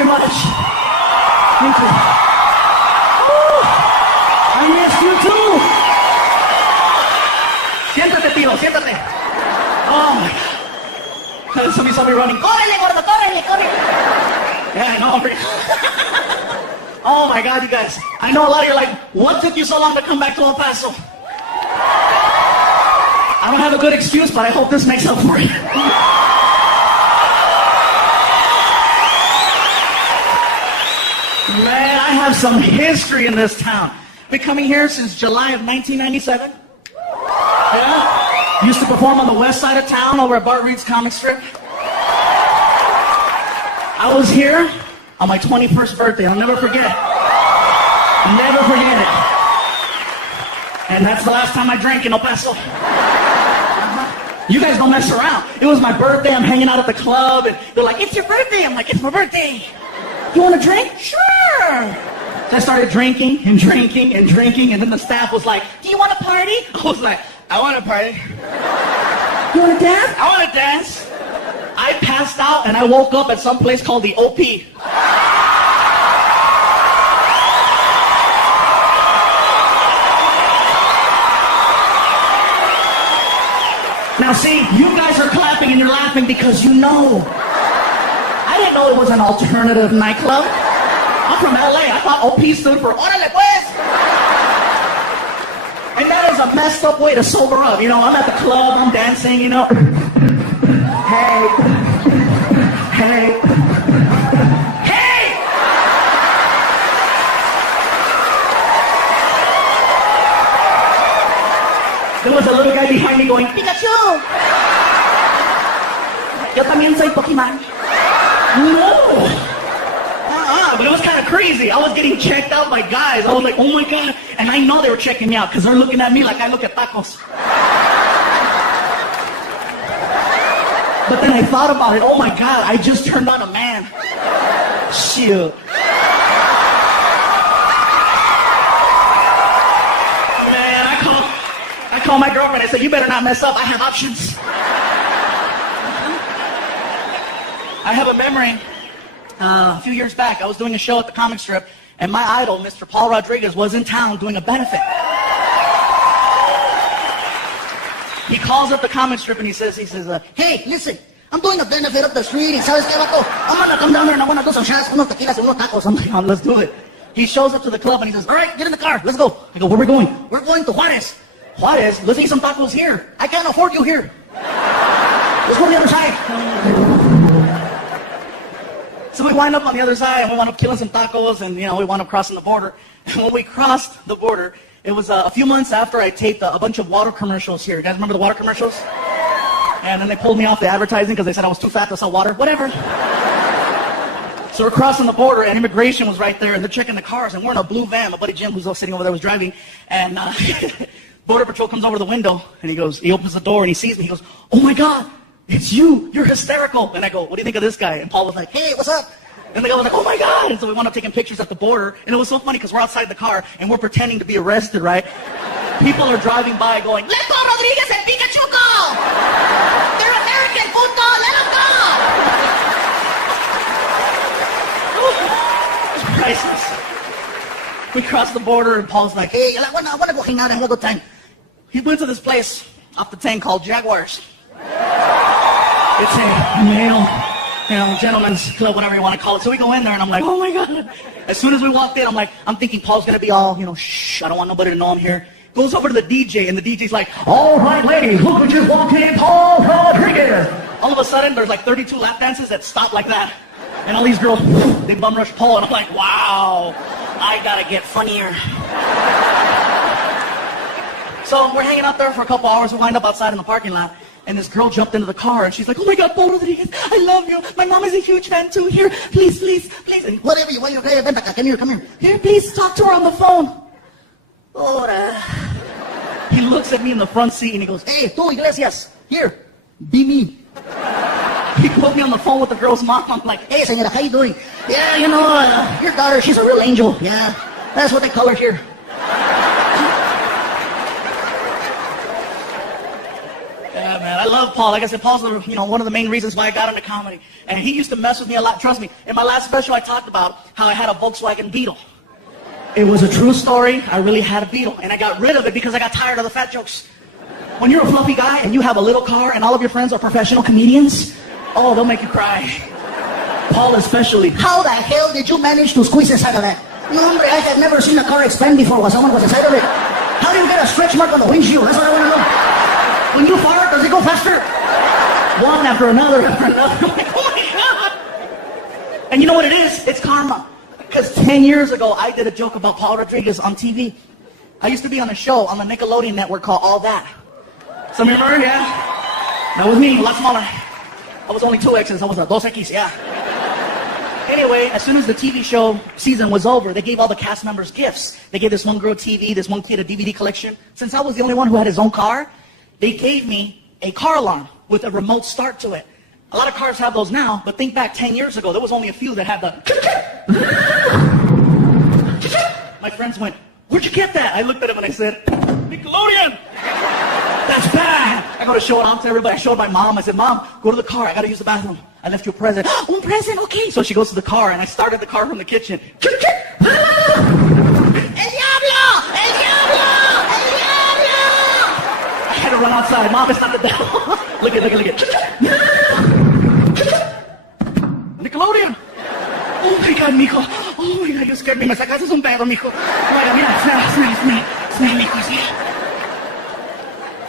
very much. Thank you. Woo. I missed you too. Siéntate, tío, siéntate. Oh my God. Somebody saw me running. Córrele, gordo, córrele, córrele. Yeah, I know. Oh my God, you guys. I know a lot of you are like, what took you so long to come back to El Paso? I don't have a good excuse, but I hope this makes up for it. Man, I have some history in this town. Been coming here since July of 1997. Yeah. Used to perform on the west side of town over at Bart Reed's comic strip. I was here on my 21st birthday. I'll never forget it. Never forget it. And that's the last time I drank in El Paso. You guys don't mess around. It was my birthday. I'm hanging out at the club, and they're like, it's your birthday. I'm like, it's my birthday. You want a drink? Sure. So I started drinking and drinking and drinking, and then the staff was like, do you want to party? I was like, I want to party. You want to dance? I want to dance. I passed out, and I woke up at some place called the OP. Now see, you guys are clapping and you're laughing because you know. I didn't know it was an alternative nightclub. I'm from LA. I thought OP stood for Órale pues. And that is a messed up way to sober up. You know, I'm at the club, I'm dancing, you know. Hey. Hey. Hey! There was a little guy behind me going, Pikachu! Yo también soy Pokemon. No! But it was kind of crazy. I was getting checked out by guys. I was like, oh my God. And I know they were checking me out because they're looking at me like I look at tacos. But then I thought about it. Oh my God, I just turned on a man. Shoot. I called my girlfriend. I said, you better not mess up. I have options. I have a memory. A few years back, I was doing a show at the comic strip, and my idol, Mr. Paul Rodriguez, was in town doing a benefit. He calls up the comic strip and he says, hey, listen, I'm doing a benefit up the street. And sabes qué, vato? I'm gonna come down there and I wanna do some shots, unos tequilas and unos tacos. I'm like, oh, let's do it. He shows up to the club and he says, all right, get in the car, let's go. I go, where are we going? We're going to Juarez. Juarez? Let's eat some tacos here. I can't afford you here. Let's go to the other side. So we wind up on the other side and we wound up killing some tacos and, you know, we wound up crossing the border. And when we crossed the border, it was a few months after I taped a bunch of water commercials here. You guys remember the water commercials? And then they pulled me off the advertising because they said I was too fat to sell water. Whatever. So we're crossing the border and immigration was right there and they're checking the cars and we're in a blue van. My buddy Jim, who's sitting over there, was driving. And Border Patrol comes over the window and he opens the door and he sees me. He goes, oh my God, it's you. You're hysterical. And I go, what do you think of this guy? And Paul was like, hey, what's up? And the guy was like, oh my God. And so we wound up taking pictures at the border. And it was so funny because we're outside the car and we're pretending to be arrested, right? People are driving by going, let Paul Rodriguez and Pikachu go! They're American, puto! Let them go! It's priceless. We crossed the border and Paul's like, hey, I want to go hang out and have a good time. He went to this place off the 10 called Jaguars. It's a male, gentleman's club, whatever you want to call it. So we go in there and I'm like, oh my God. As soon as we walked in, I'm thinking Paul's going to be all, shh, I don't want nobody to know I'm here. Goes over to the DJ and the DJ's like, all right, ladies, look who just walked in, Paul Rodriguez. All of a sudden, there's like 32 lap dances that stop like that. And all these girls, they bum rush Paul and I'm like, wow, I got to get funnier. So we're hanging out there for a couple hours. We wind up outside in the parking lot. And this girl jumped into the car and she's like, oh my God, Paul Rodriguez, I love you. My mom is a huge fan too. Here, please, please, please. And whatever you want, come here, come here. Here, please, talk to her on the phone. Ora. He looks at me in the front seat and he goes, hey, tú, Iglesias, here, be me. He put me on the phone with the girl's mom. I'm like, hey, señora, how you doing? Yeah, your daughter, she's a real angel. Yeah, that's what they call her here. Yeah, man, I love Paul. Like I said, Paul's one of the main reasons why I got into comedy. And he used to mess with me a lot. Trust me, in my last special, I talked about how I had a Volkswagen Beetle. It was a true story. I really had a Beetle, and I got rid of it because I got tired of the fat jokes. When you're a fluffy guy and you have a little car and all of your friends are professional comedians, oh, they'll make you cry. Paul especially. How the hell did you manage to squeeze inside of that? No, hombre, I have never seen a car expand before when someone was inside of it. How do you get a stretch mark on the windshield? That's what I want to know. When you fart, does it go faster? One after another after another. I'm like, oh my God. And you know what it is? It's karma. Because 10 years ago, I did a joke about Paul Rodriguez on TV. I used to be on a show on the Nickelodeon network called All That. Some of you remember? Yeah? That was me, a lot smaller. I was only 2X's. I was a 2X, yeah. Anyway, as soon as the TV show season was over, they gave all the cast members gifts. They gave this one girl TV, this one kid a DVD collection. Since I was the only one who had his own car, they gave me a car alarm with a remote start to it. A lot of cars have those now, but think back 10 years ago, there was only a few that had the... My friends went, where'd you get that? I looked at him and I said, Nickelodeon! That's bad! I go to show it off to everybody. I showed my mom. I said, Mom, go to the car. I got to use the bathroom. I left you a present. Oh, present? Okay. So she goes to the car, and I started the car from the kitchen. El diablo! El diablo! El diablo! I had to run outside. Mom, it's not the devil. Look at. Nickelodeon! Oh my God, mijo. Oh my God, you scared me. Me sacaste un pedo, mijo. Mira, smell, mijo, sí.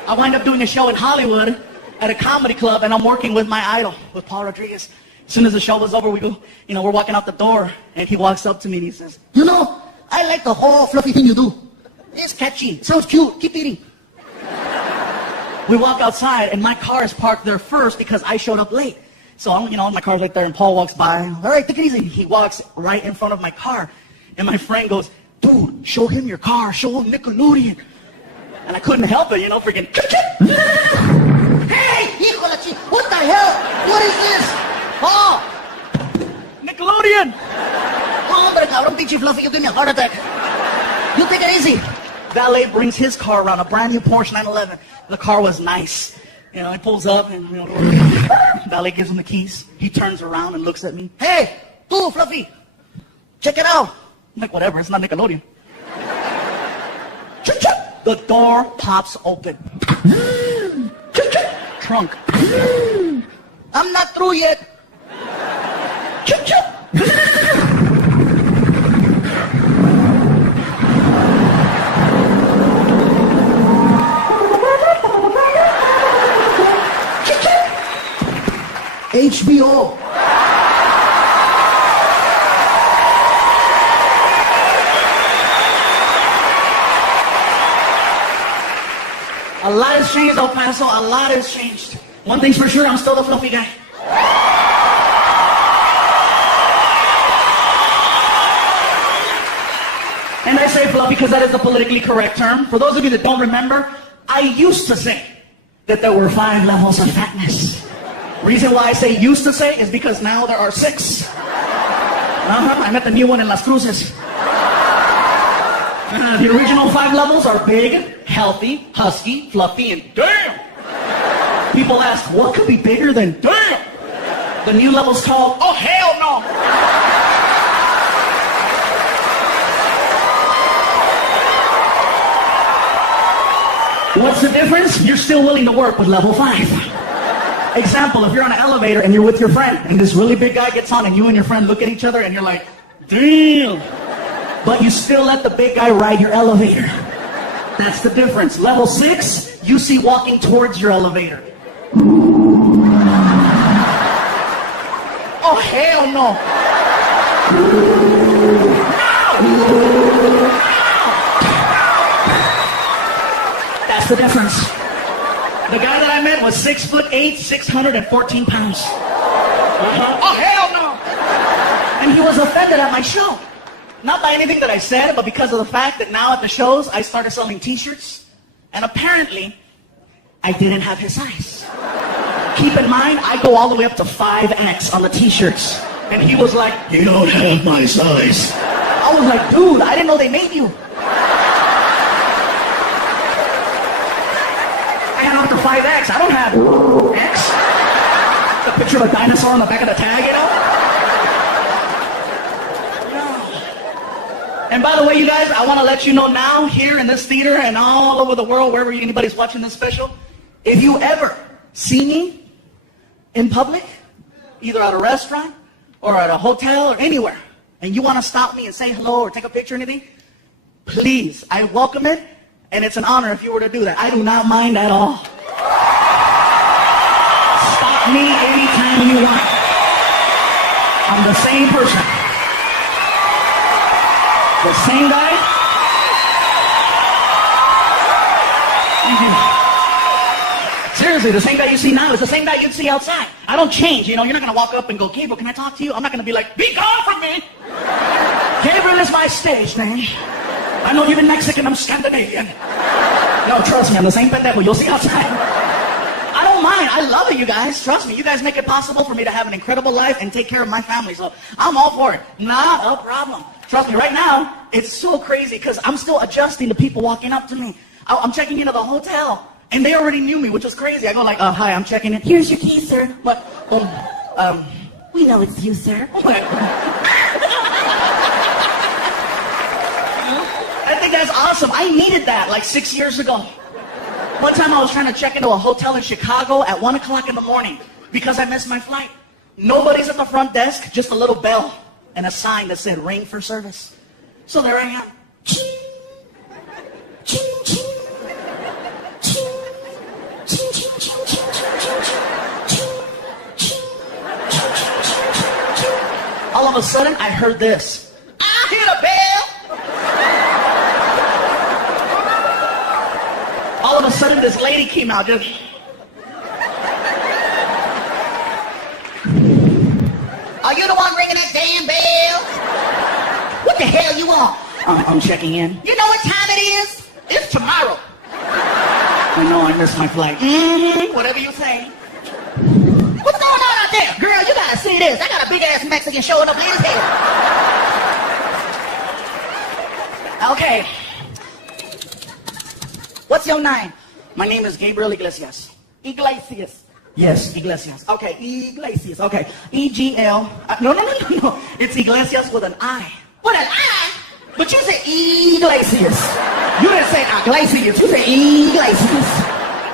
I wind up doing a show in Hollywood at a comedy club, and I'm working with my idol, with Paul Rodriguez. As soon as the show was over, we're walking out the door, and he walks up to me and he says, you know, I like the whole fluffy thing you do. it's catchy. It sounds cute. Keep eating. We walk outside, and my car is parked there first because I showed up late. So my car's right there, and Paul walks by. All right, take it easy. He walks right in front of my car, and my friend goes, dude, show him your car. Show him Nickelodeon. And I couldn't help it, freaking. Hey, hijo de chi, what the hell? What is this? Oh, Nickelodeon. oh, hombre, cabrón, pinche fluffy, you give me a heart attack. You take it easy. Valet brings his car around, a brand new Porsche 911. The car was nice. He pulls up, and Valet gives him the keys. He turns around and looks at me. Hey, tú, fluffy, check it out. I'm like, whatever, it's not Nickelodeon. The door pops open. Trunk. I'm not through yet. HBO. A lot has changed, El Paso. A lot has changed. One thing's for sure, I'm still the fluffy guy. And I say fluffy because that is the politically correct term. For those of you that don't remember, I used to say that there were 5 levels of fatness. Reason why I say used to say is because now there are 6. I met the new one in Las Cruces. The original 5 levels are big, healthy, husky, fluffy, and damn! People ask, what could be bigger than damn? The new level's called, oh hell no! What's the difference? You're still willing to work with level 5. Example, if you're on an elevator and you're with your friend, and this really big guy gets on, and you and your friend look at each other, and you're like, damn! But you still let the big guy ride your elevator. That's the difference. Level 6, you see walking towards your elevator. Oh, hell no. That's the difference. The guy that I met was 6'8", 614 pounds. Oh, hell no. And he was offended at my show. Not by anything that I said, but because of the fact that now at the shows, I started selling t-shirts. And apparently, I didn't have his size. Keep in mind, I go all the way up to 5X on the t-shirts. And he was like, you don't have my size. I was like, dude, I didn't know they made you. I got up to 5X. I don't have X. The picture of a dinosaur on the back of the tag, you know? And by the way, you guys, I want to let you know now, here in this theater and all over the world, wherever anybody's watching this special, if you ever see me in public, either at a restaurant or at a hotel or anywhere, and you want to stop me and say hello or take a picture or anything, please, I welcome it, and it's an honor if you were to do that. I do not mind at all. Stop me anytime you want. I'm the same person. The same guy. Seriously, the same guy you see now is the same guy you'd see outside. I don't change, you know. You're not going to walk up and go, Gabriel, can I talk to you? I'm not going to be like, be gone from me. Gabriel is my stage name. I know you're Mexican, I'm Scandinavian. No, trust me, I'm the same pendejo you'll see outside. I don't mind. I love it, you guys. Trust me. You guys make it possible for me to have an incredible life and take care of my family. So I'm all for it. Not a problem. Trust me, right now, it's so crazy because I'm still adjusting to people walking up to me. I'm checking into the hotel, and they already knew me, which was crazy. I go like, hi, I'm checking in. Here's your key, sir. What? We know it's you, sir. I think that's awesome. I needed that like 6 years ago. One time I was trying to check into a hotel in Chicago at 1 o'clock in the morning because I missed my flight. Nobody's at the front desk, just a little bell and a sign that said ring for service. So there I am. Ching, ching, ching, ching, ching, ching, ching, ching, ching. All of a sudden, I heard this. I hear the bell. All of a sudden, this lady came out just... Are you the one ringing that damn bell? What the hell you want? I'm checking in. You know what time it is? It's tomorrow. I know I missed my flight. Whatever you say. What's going on out there? Girl, you gotta see this. I got a big ass Mexican showing up late as hell. Okay. What's your name? My name is Gabriel Iglesias. Iglesias. Yes, Iglesias. Okay, Iglesias. Okay, E-G-L. No. It's Iglesias with an I. With an I? But you said Iglesias. You didn't say Iglesias. You said Iglesias.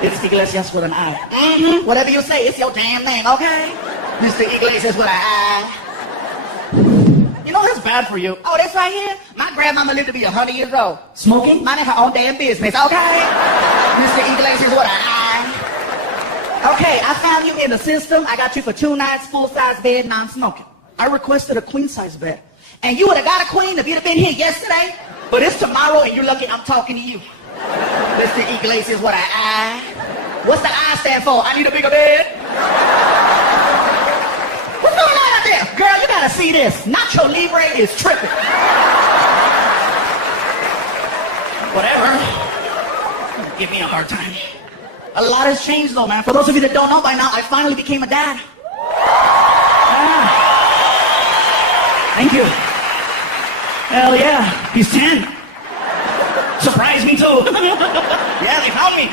It's Iglesias with an I. Whatever you say, it's your damn name, okay? Mr. Iglesias with an I. You know that's bad for you. Oh, this right here? My grandmama lived to be 100 years old. Smoking? Minding her own damn business, okay? Mr. Iglesias with an I. Okay, I found you in the system. I got you for 2 nights, full-size bed, non-smoking. I requested a queen-size bed. And you would have got a queen if you'd have been here yesterday. But it's tomorrow and you're lucky I'm talking to you. Mr. Iglesias, what an I. What's the I stand for? I need a bigger bed. What's going on out there? Girl, you gotta see this. Nacho Libre is tripping. Whatever. Give me a hard time. A lot has changed though, man. For those of you that don't know by now, I finally became a dad. Yeah. Thank you. Hell yeah. He's 10. Surprised me too. Yeah, they found me.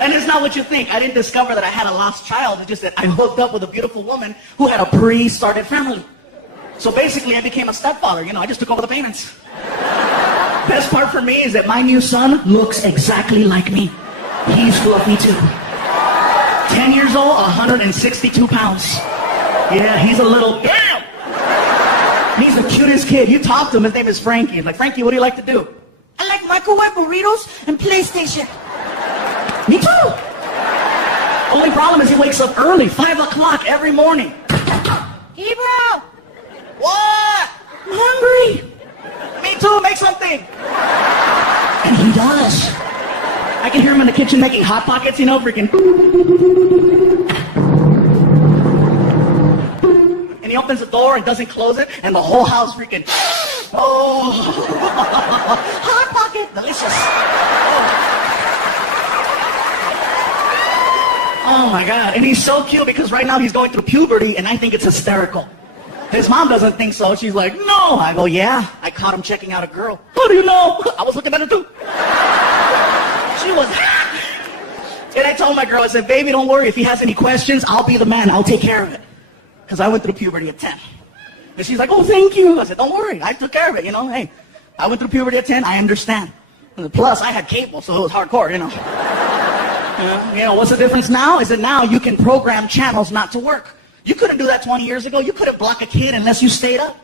And it's not what you think. I didn't discover that I had a lost child. It's just that I hooked up with a beautiful woman who had a pre-started family. So basically, I became a stepfather. You know, I just took over the payments. Best part for me is that my new son looks exactly like me. He's fluffy too. 10 years old, 162 pounds. Yeah, he's a little... Damn! He's the cutest kid. You talk to him, his name is Frankie. He's like, Frankie, what do you like to do? I like microwave burritos and PlayStation. Me too. Only problem is he wakes up early, 5 o'clock every morning. Gabriel! What? I'm hungry. Me too, make something. And he does. I can hear him in the kitchen making Hot Pockets, you know, freaking. And he opens the door and doesn't close it, and the whole house freaking. Oh, Hot Pocket, delicious. Oh my God, and he's so cute because right now he's going through puberty, and I think it's hysterical. His mom doesn't think so. She's like, no. I go, yeah, I caught him checking out a girl. How do you know? I was looking at her too. She was, And I told my girl, I said, baby, don't worry. If he has any questions, I'll be the man. I'll take care of it. Because I went through puberty at 10. And she's like, oh, thank you. I said, don't worry. I took care of it, you know. Hey, I went through puberty at 10. I understand. And plus, I had cable, so it was hardcore, you know. What's the difference now? Is that now you can program channels not to work. You couldn't do that 20 years ago. You couldn't block a kid unless you stayed up.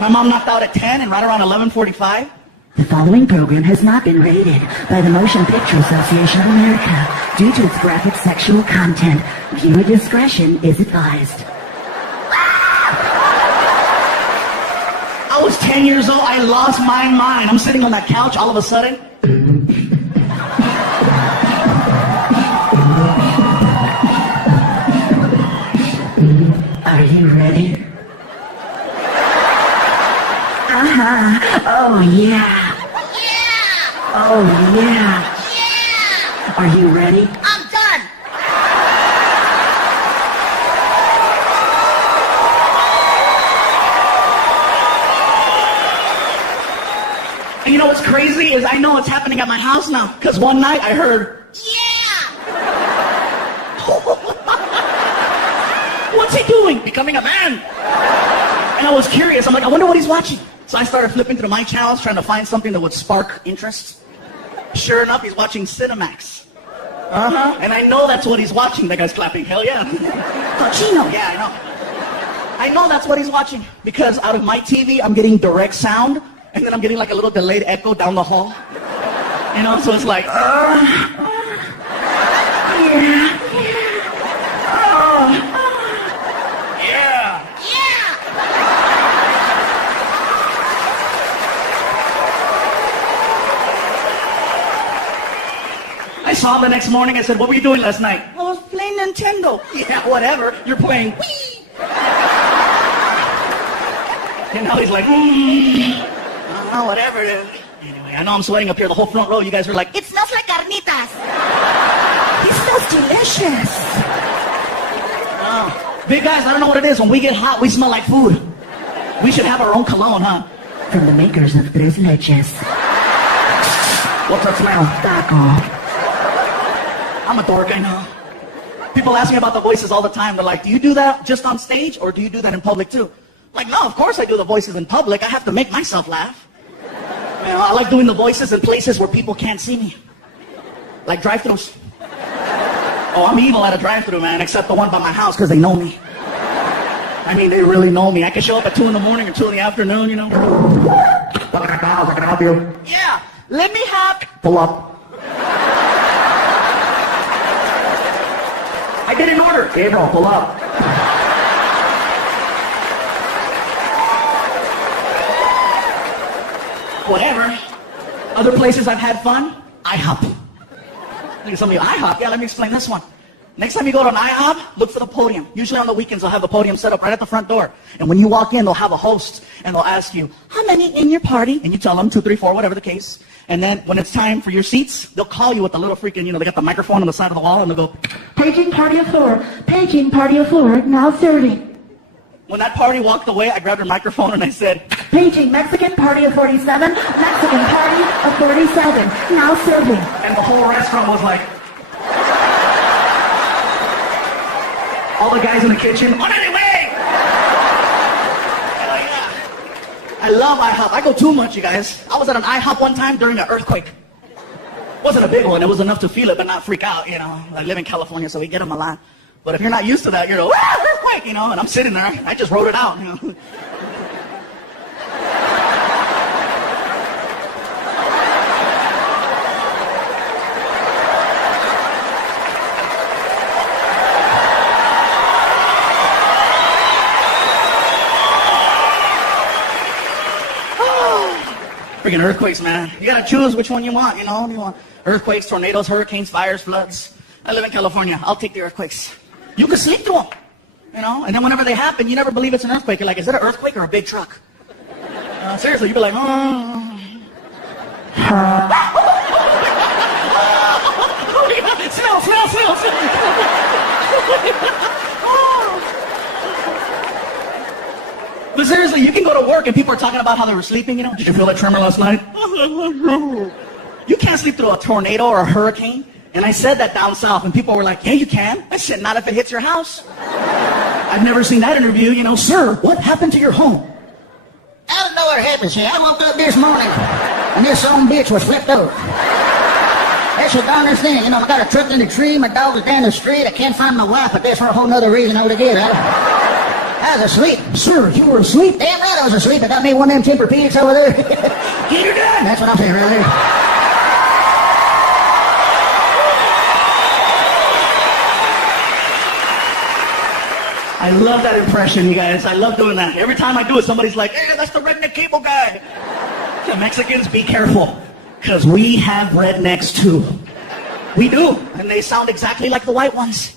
My mom knocked out at 10 and right around 11:45. The following program has not been rated by the Motion Picture Association of America due to its graphic sexual content. Viewer discretion is advised. I was 10 years old. I lost my mind. I'm sitting on that couch all of a sudden. Are you ready? Oh, yeah. Oh, yeah. Are you ready? I'm done. And you know what's crazy is I know what's happening at my house now. Because one night I heard, Yeah. what's he doing? Becoming a man. And I was curious. I'm like, I wonder what he's watching. So I started flipping through my channels, trying to find something that would spark interest. Sure enough, he's watching Cinemax. And I know that's what he's watching. That guy's clapping. Hell yeah. Cochino. Yeah, I know. I know that's what he's watching. Because out of my TV, I'm getting direct sound. And then I'm getting like a little delayed echo down the hall. You know, so it's like, yeah. Yeah. Yeah. I saw him the next morning. I said, what were you doing last night? I was playing Nintendo. Yeah, whatever. You're playing Wii. And now he's like, whatever. Anyway, I know I'm sweating up here. The whole front row, you guys are like, It smells like carnitas. It smells delicious. big guys, I don't know what it is. When we get hot, we smell like food. We should have our own cologne, huh? From the makers of Tres Leches. What's that smell? Taco. I'm a dork, I know. People ask me about the voices all the time. They're like, do you do that just on stage or do you do that in public too? Like, no, of course I do the voices in public. I have to make myself laugh. You know, I like doing the voices in places where people can't see me. Like drive-thrus. Oh, I'm evil at a drive-thru, man, except the one by my house because they know me. I mean, they really know me. I can show up at 2 in the morning or 2 in the afternoon, you know. I can help you. Yeah, let me have... Pull up. I didn't order. Gabriel, pull up. Whatever. Other places I've had fun, IHOP. Look at some of you, IHOP? Yeah, let me explain this one. Next time you go to an IHOP, look for the podium. Usually on the weekends, they'll have the podium set up right at the front door. And when you walk in, they'll have a host, and they'll ask you, how many in your party? And you tell them 2, 3, 4, whatever the case. And then when it's time for your seats, they'll call you with the little freaking, they got the microphone on the side of the wall, and they'll go, Paging party of 4. Paging party of 4. Now serving. when that party walked away, I grabbed her microphone and I said, Paging Mexican party of 47. Mexican party of 47. Now serving. and the whole restaurant was like, all the guys in the kitchen, on any way! Hell yeah. I love IHOP. I go too much, you guys. I was at an IHOP one time during an earthquake. Wasn't a big one. It was enough to feel it, but not freak out, I live in California, so we get them a lot. But if you're not used to that, you're like, earthquake, and I'm sitting there. I just wrote it out, Freaking earthquakes, man. You gotta choose which one you want, You want earthquakes, tornadoes, hurricanes, fires, floods. I live in California. I'll take the earthquakes. You can sleep through them, And then whenever they happen, you never believe it's an earthquake. You're like, is it an earthquake or a big truck? Seriously, you'd be like, smell. But seriously, you can go to work and people are talking about how they were sleeping, Did you feel that tremor last night? You can't sleep through a tornado or a hurricane And I said that down south, and people were like, yeah, you can. I said, not if it hits your house. I've never seen that interview, you know. Sir, what happened to your home? I don't know what happened, see. I woke up this morning, and this son bitch was flipped over. That's the darndest thing. You know, I got a truck in the tree, my dog is down the street, I can't find my wife, but that's for a whole nother reason altogether. I was asleep. Sir, you were asleep? Damn right I was asleep. I got me one of them Tempur-Pedics over there. Get her done. That's what I'm saying, really. I love that impression, you guys. I love doing that. Every time I do it, somebody's like, hey, that's the redneck cable guy. The Mexicans, be careful, because we have rednecks too. We do, and they sound exactly like the white ones.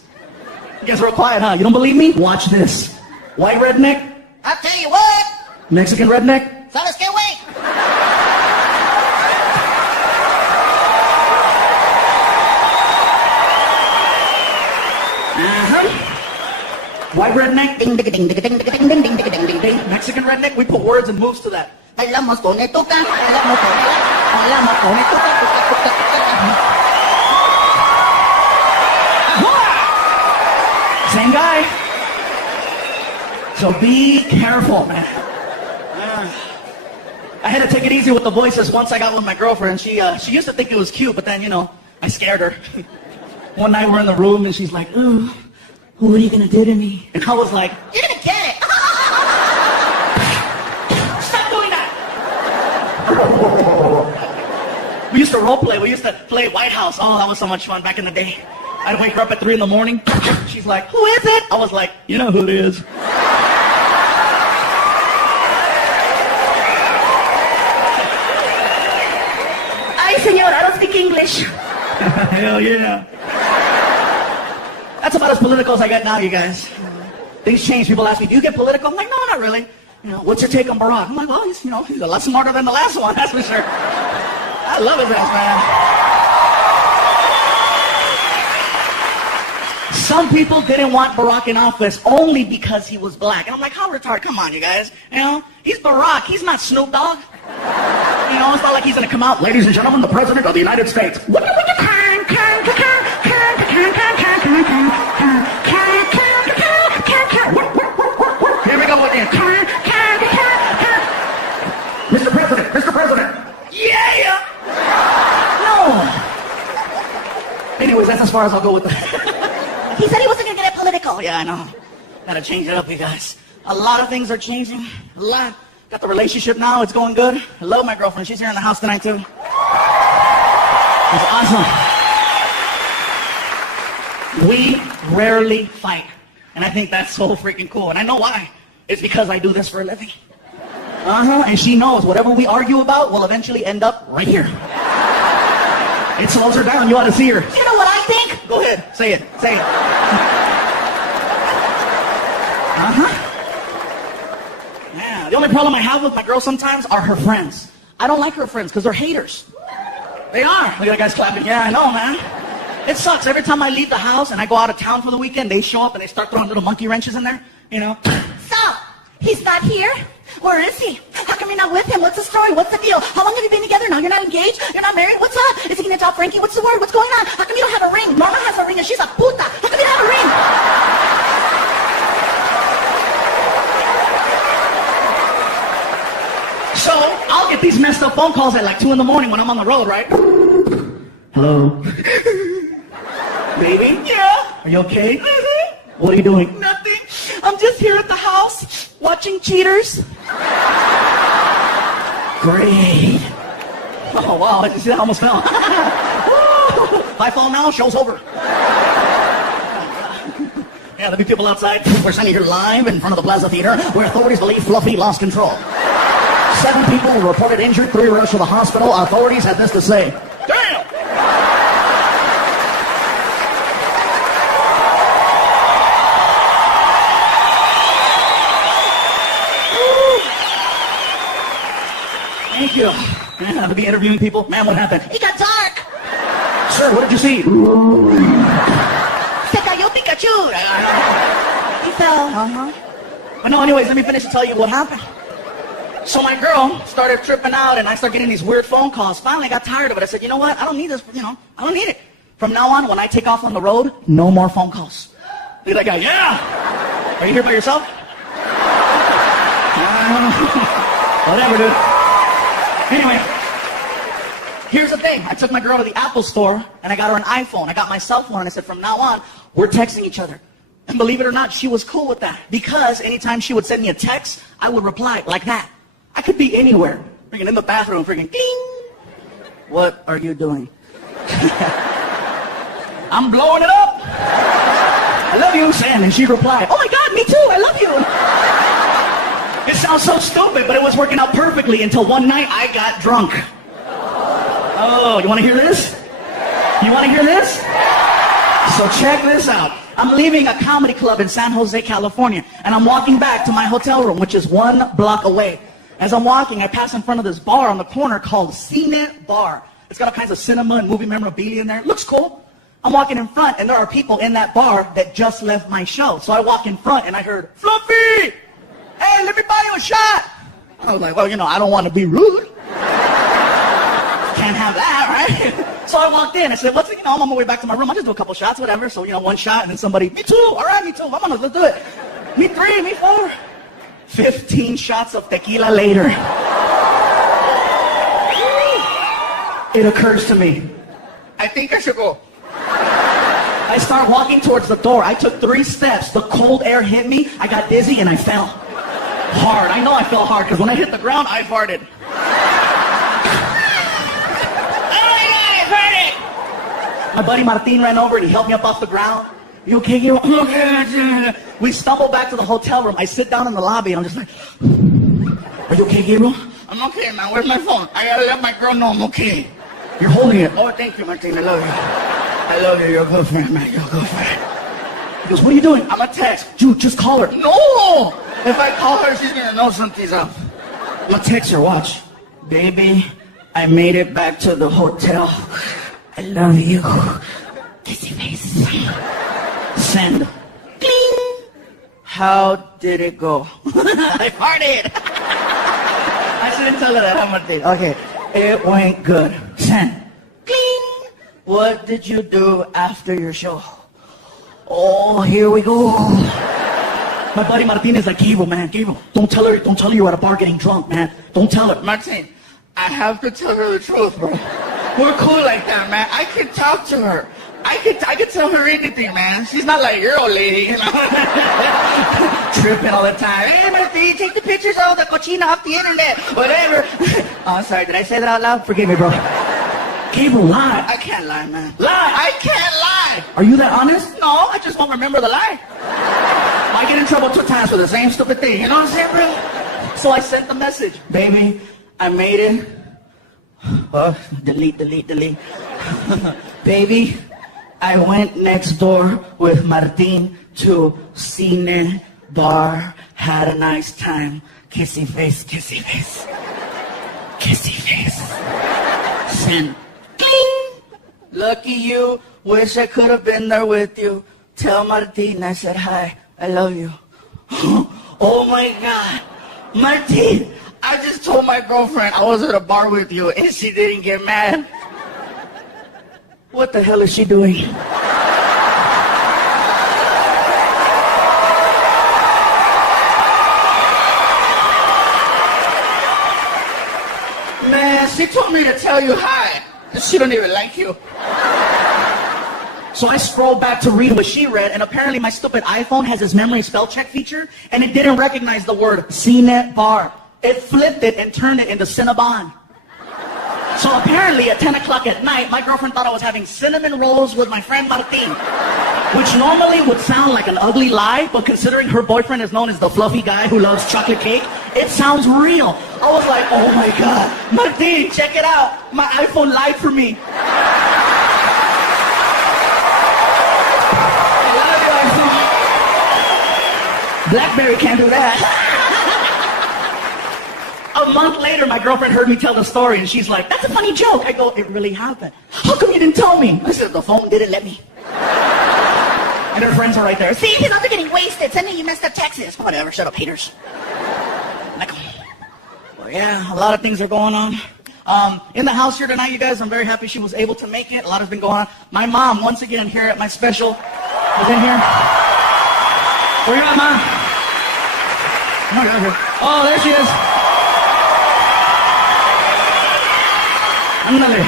You guys are real quiet, huh? You don't believe me? Watch this. White redneck, I'll tell you what. Mexican redneck. Fellas, can't wait. White redneck, Ding, ding, ding, ding, ding, ding, ding, ding, ding, ding, ding. Mexican redneck, we put words and moves to that. Bailamos con el tuca, bailamos con el tuca, tuca, tuca, tuca. Same guy. So be careful, man. I had to take it easy with the voices once I got with my girlfriend. She used to think it was cute, but then, you know, I scared her. One night we're in the room and she's like, ooh, what are you gonna do to me? And I was like, You're gonna get it. stop doing that! We used to role play. We used to play White House. Oh, that was so much fun back in the day. I'd wake her up at 3 in the morning. She's like, who is it? I was like, you know who it is. Ay, señor, I don't speak English. Hell yeah. That's about as political as I get now, you guys. Things change. People ask me, do you get political? I'm like, no, not really. You know, what's your take on Barack? I'm like, well, he's a lot smarter than the last one, that's for sure. I love his ass, man. Some people didn't want Barack in office only because he was black. And I'm like, how retarded? Come on, you guys. You know, he's Barack. He's not Snoop Dogg. You know, it's not like he's going to come out, ladies and gentlemen, the President of the United States. Here we go again. Mr. President, Mr. President. Yeah! No. Anyways, that's as far as I'll go with that. He said he wasn't gonna get political. Oh, yeah, I know. Gotta change it up, you guys. A lot of things are changing. A lot. Got the relationship now. It's going good. I love my girlfriend. She's here in the house tonight, too. It's awesome. We rarely fight. And I think that's so freaking cool. And I know why. It's because I do this for a living. And she knows whatever we argue about will eventually end up right here. It slows her down. You ought to see her. You know what I think? Go ahead. Say it. Say it. Yeah. The only problem I have with my girl sometimes are her friends. I don't like her friends because they're haters. They are. Look at that guy's clapping. Yeah, I know, man. It sucks. Every time I leave the house and I go out of town for the weekend, they show up and they start throwing little monkey wrenches in there. You know. So, he's not here? Where is he? How come you're not with him? What's the story? What's the deal? How long have you been together now? You're not engaged? You're not married? What's up? Is he gonna tell Frankie? What's the word? What's going on? How come you don't have a ring? Mama has a ring and she's a puta. How come you don't have a ring? So, I'll get these messed up phone calls at like 2 in the morning when I'm on the road, right? Hello? Baby? Yeah? Are you okay? Mm-hmm. What are you doing? Nothing. I'm just here at the house watching cheaters. Great. Oh, wow. I see that almost fell. If I fall now, show's over. Yeah, there'll be people outside. We're standing here live in front of the Plaza Theater where authorities believe Fluffy lost control. 7 people were reported injured, 3 rushed to the hospital. Authorities had this to say. Damn! Thank you. Man, I'll be interviewing people. Man, what happened? It got dark. Sir, what did you see? Se cayó Pikachu. He fell. But no, anyways, let me finish to tell you what happened. So my girl started tripping out and I started getting these weird phone calls. Finally, I got tired of it. I said, you know what? I don't need this, I don't need it. From now on, when I take off on the road, no more phone calls. Look at that guy, yeah! Are you here by yourself? Whatever, dude. Anyway, here's the thing. I took my girl to the Apple store, and I got her an iPhone. I got my cell phone, and I said, from now on, we're texting each other. And believe it or not, she was cool with that. Because anytime she would send me a text, I would reply like that. I could be anywhere. Freaking in the bathroom, freaking ding! What are you doing? I'm blowing it up! I love you, Sam. And she replied, oh my God, me too, I love you! It sounds so stupid, but it was working out perfectly until one night I got drunk. Oh, you want to hear this? You want to hear this? So check this out. I'm leaving a comedy club in San Jose, California, and I'm walking back to my hotel room, which is 1 block away. As I'm walking, I pass in front of this bar on the corner called Cine Bar. It's got all kinds of cinema and movie memorabilia in there. It looks cool. I'm walking in front, and there are people in that bar that just left my show. So I walk in front, and I heard, Fluffy! Hey, let me buy you a shot! I was like, well, you know, I don't want to be rude. Can't have that, right? So I walked in. I said, what's it? You know, I'm on my way back to my room. I'll just do a couple shots, whatever. So, you know, 1 shot, and then somebody, me too. All right, me too. Come on, let's do it. Me 3, me 4. 15 shots of tequila later. It occurs to me, I think I should go. I start walking towards the door. I took 3 steps. The cold air hit me. I got dizzy and I fell. Hard. I know I fell hard because when I hit the ground, I farted. Oh my God, I farted! My buddy Martin ran over and he helped me up off the ground. You okay, Gabriel? Okay. We stumble back to the hotel room. I sit down in the lobby and I'm just like, are you okay, Gabriel? I'm okay, man. Where's my phone? I gotta let my girl know I'm okay. You're holding it. Oh, thank you, Martin. I love you. I love you. You're a good friend, man. You're a good friend. He goes, what are you doing? I'm a text. Dude, just call her. No! If I call her, she's gonna know something's up. I'm gonna text her. Watch. Baby, I made it back to the hotel. I love you. Kissy face. Send. Cling. How did it go? I farted. I shouldn't tell her that, huh, Martin? Okay. It went good. Send. Cling. What did you do after your show? Oh, here we go. My buddy Martin is like, Gabriel, man, Gabriel, don't tell her you're at a bar getting drunk, man. Don't tell her. Martin, I have to tell her the truth, bro. We're cool like that, man. I can talk to her. I could tell her anything, man. She's not like your old lady, you know. Tripping all the time. Hey, Martin, take the pictures of the cochina off the internet. Whatever. Oh, I'm sorry. Did I say that out loud? Forgive me, bro. Gabriel, lie. I can't lie, man. Lie. I can't lie. Are you that honest? No, I just won't remember the lie. I get in trouble 2 times for the same stupid thing. You know what I'm saying, bro? So I sent the message. Baby, I made it. Oh, delete. Baby, I went next door with Martin to Cine Bar. Had a nice time. Kissy face, kissy face. Kissy face. Send. Cling. Lucky you. Wish I could have been there with you. Tell Martin I said hi. I love you. Oh my God. Martin, I just told my girlfriend I was at a bar with you and she didn't get mad. What the hell is she doing? Man, she told me to tell you hi. She don't even like you. So I scrolled back to read what she read, and apparently my stupid iPhone has this memory spell check feature, and it didn't recognize the word Cine Bar. It flipped it and turned it into Cinnabon. So apparently at 10 o'clock at night, my girlfriend thought I was having cinnamon rolls with my friend Martin, which normally would sound like an ugly lie, but considering her boyfriend is known as the fluffy guy who loves chocolate cake, it sounds real. I was like, oh my God, Martin, check it out. My iPhone lied for me. BlackBerry can't do that. A month later, my girlfriend heard me tell the story, and she's like, that's a funny joke. I go, it really happened. How come you didn't tell me? I said, the phone didn't let me. And her friends are right there. See, he's not getting wasted. Sending you messed up texts. Whatever, shut up, haters. Like, well, yeah, a lot of things are going on. In the house here tonight, you guys, I'm very happy she was able to make it. A lot has been going on. My mom, once again, here at my special, was in here. Where you at, Mom? No, you're here. Oh, there she is. Ándale.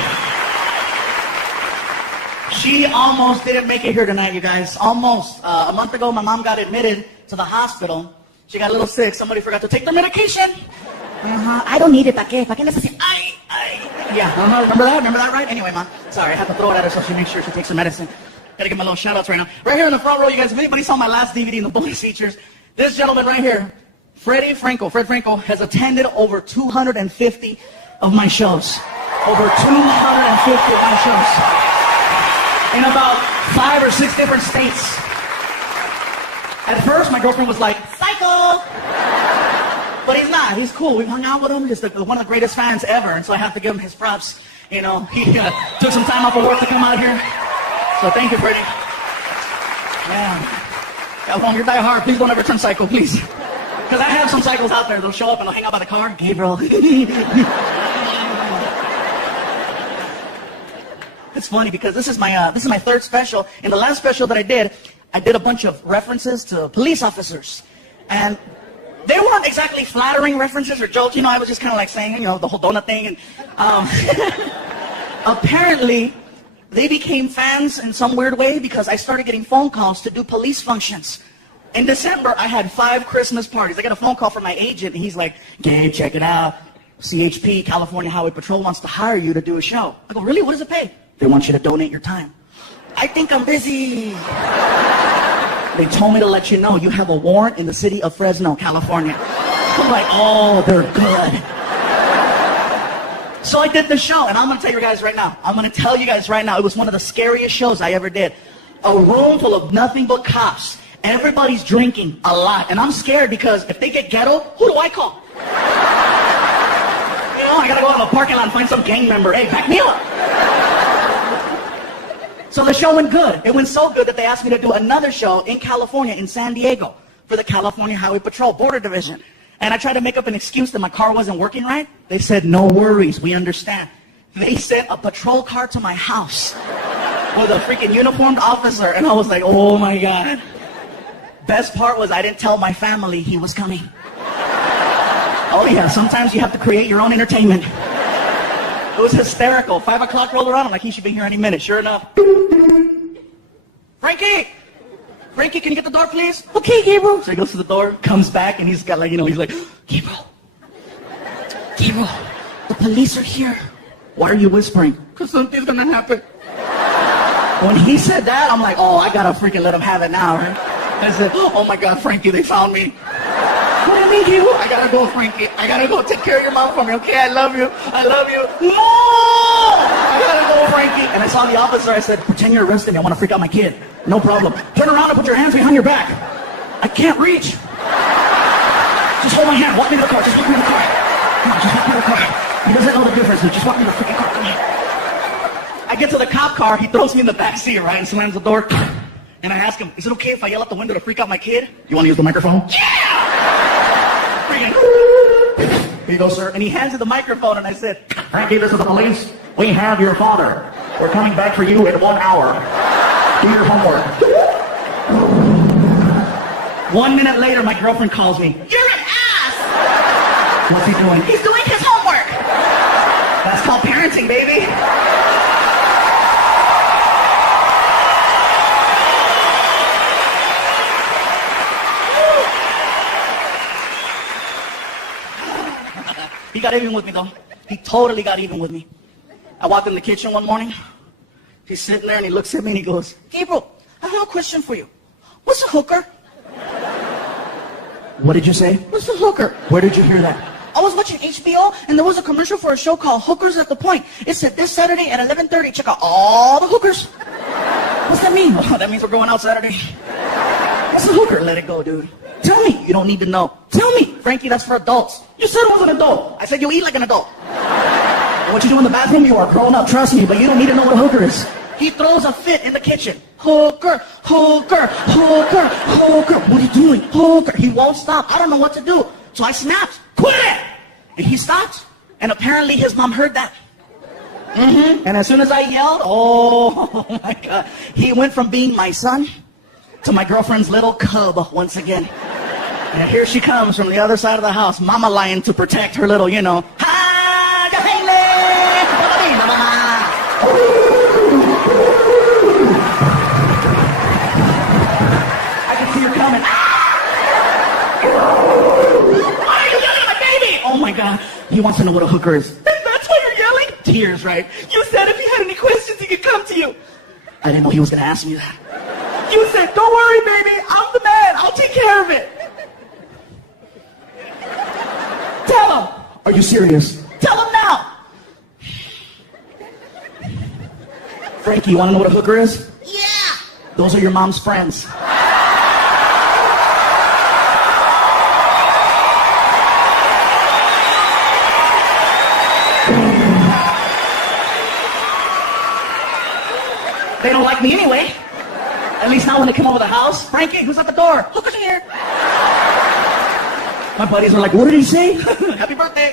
She almost didn't make it here tonight, you guys. Almost. A month ago, my mom got admitted to the hospital. She got a little sick. Somebody forgot to take their medication. I don't need it. ¿Para qué? ¿Para qué necesito? Yeah, remember that? Remember that, right? Anyway, Mom, sorry, I have to throw it at her so she makes sure she takes her medicine. Gotta give my little shout-outs right now. Right here in the front row, you guys, if anybody saw my last DVD in the bonus features, this gentleman right here, Fred Franco, has attended over 250 of my shows. Over 250 of my shows. In about 5 or 6 different states. At first, my girlfriend was like, psycho! But he's not. He's cool. We've hung out with him. He's one of the greatest fans ever, and so I have to give him his props. You know, he took some time off of work to come out here. So thank you, Freddie. Yeah. Well, you're die hard. Please don't ever turn psycho, please. Because I have some psychos out there. They'll show up and they'll hang out by the car. Gabriel. It's funny because this is my third special. In the last special that I did a bunch of references to police officers, and they weren't exactly flattering references or jokes. You know, I was just kind of like saying, you know, the whole donut thing. And apparently, they became fans in some weird way because I started getting phone calls to do police functions. In December, I had 5 Christmas parties. I got a phone call from my agent, and he's like, Gabe, check it out. CHP, California Highway Patrol, wants to hire you to do a show. I go, really? What does it pay? They want you to donate your time. I think I'm busy. They told me to let you know you have a warrant in the city of Fresno, California. I'm like, oh, they're good. So I did the show, and I'm going to tell you guys right now. It was one of the scariest shows I ever did. A room full of nothing but cops. Everybody's drinking a lot, and I'm scared because if they get ghetto, who do I call? You know, I got to go out to the parking lot and find some gang member. Hey, back me up. So the show went good. It went so good that they asked me to do another show in California, in San Diego, for the California Highway Patrol Border Division. And I tried to make up an excuse that my car wasn't working right. They said, no worries, we understand. They sent a patrol car to my house with a freaking uniformed officer, and I was like, oh my God. Best part was I didn't tell my family he was coming. Oh yeah, sometimes you have to create your own entertainment. It was hysterical. 5 o'clock rolled around. I'm like, he should be here any minute. Sure enough. Frankie! Frankie, can you get the door, please? Okay, Gabriel. So he goes to the door, comes back, and he's got like, you know, he's like, Gabriel, the police are here. Why are you whispering? Because something's going to happen. When he said that, I'm like, oh, I got to freaking let him have it now, right? I said, oh my God, Frankie, they found me. What do you mean, Gabriel? I gotta go, Frankie. I gotta go take care of your mom for me, okay? I love you. I love you. No! I gotta go, Frankie. And I saw the officer. I said, pretend you're arrested me. I want to freak out my kid. No problem. Turn around and put your hands behind your back. I can't reach. Just hold my hand. Walk me to the car. Just walk me to the car. Come on, just walk me to the car. He doesn't know the difference. Just walk me to the freaking car. Come on. I get to the cop car. He throws me in the back seat, right? And slams the door. And I ask him, is it okay if I yell out the window to freak out my kid? You want to use the microphone? Yeah! Here you go, sir. And he hands me the microphone, and I said, Frankie, this is the police. We have your father. We're coming back for you in 1 hour. Do your homework. 1 minute later, my girlfriend calls me. You're an ass! What's he doing? He's doing his homework. That's called parenting, baby. He got even with me, though. He totally got even with me. I walked in the kitchen one morning. He's sitting there, and he looks at me, and he goes, Gabriel, I have a question for you. What's a hooker? What did you say? What's a hooker? Where did you hear that? I was watching HBO, and there was a commercial for a show called Hookers at the Point. It said, this Saturday at 11:30, check out all the hookers. What's that mean? Oh, that means we're going out Saturday. What's a hooker? Let it go, dude. Tell me. You don't need to know. Tell me. Frankie, that's for adults. You said I was an adult. I said you eat like an adult. What you do in the bathroom, you are grown up, trust me, but you don't need to know what a hooker is. He throws a fit in the kitchen. Hooker, hooker, hooker, hooker. What are you doing? Hooker. He won't stop. I don't know what to do. So I snapped. Quit it! And he stopped. And apparently his mom heard that. And as soon as I yelled, oh my God, he went from being my son to my girlfriend's little cub once again. And here she comes from the other side of the house, mama lion to protect her little, you know. I can see her coming. Why are you yelling at my baby? Oh my God, he wants to know what a hooker is. That's why you're yelling? Tears, right? You said if he had any questions, he could come to you. I didn't know he was going to ask me that. You said, don't worry, baby. I'm the man. I'll take care of it. Tell him. Are you serious? Tell him now. Frankie, you want to know what a hooker is? Yeah. Those are your mom's friends. They don't like me anyway. At least now when they come over the house. Frankie, who's at the door? Hooker's here. My buddies are like, what did he say? Happy birthday.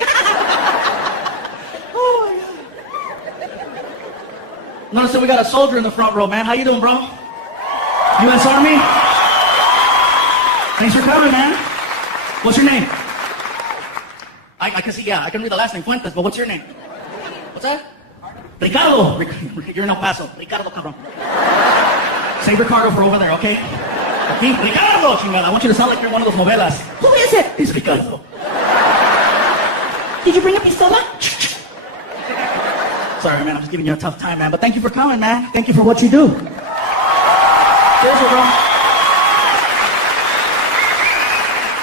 Oh my God. Notice that we got a soldier in the front row, man. How you doing, bro? U.S. Army? Thanks for coming, man. What's your name? I can see, yeah, I can read the last name, Fuentes, but what's your name? What's that? Ricardo. You're in El Paso. Ricardo, cabrón. Save Ricardo for over there, okay? Aquí, Ricardo, chingada. I want you to sound like you're one of those novelas. Who is it? It's Ricardo. Did you bring a pistola? Sorry, man, I'm just giving you a tough time, man. But thank you for coming, man. Thank you for what you do. Seriously, bro.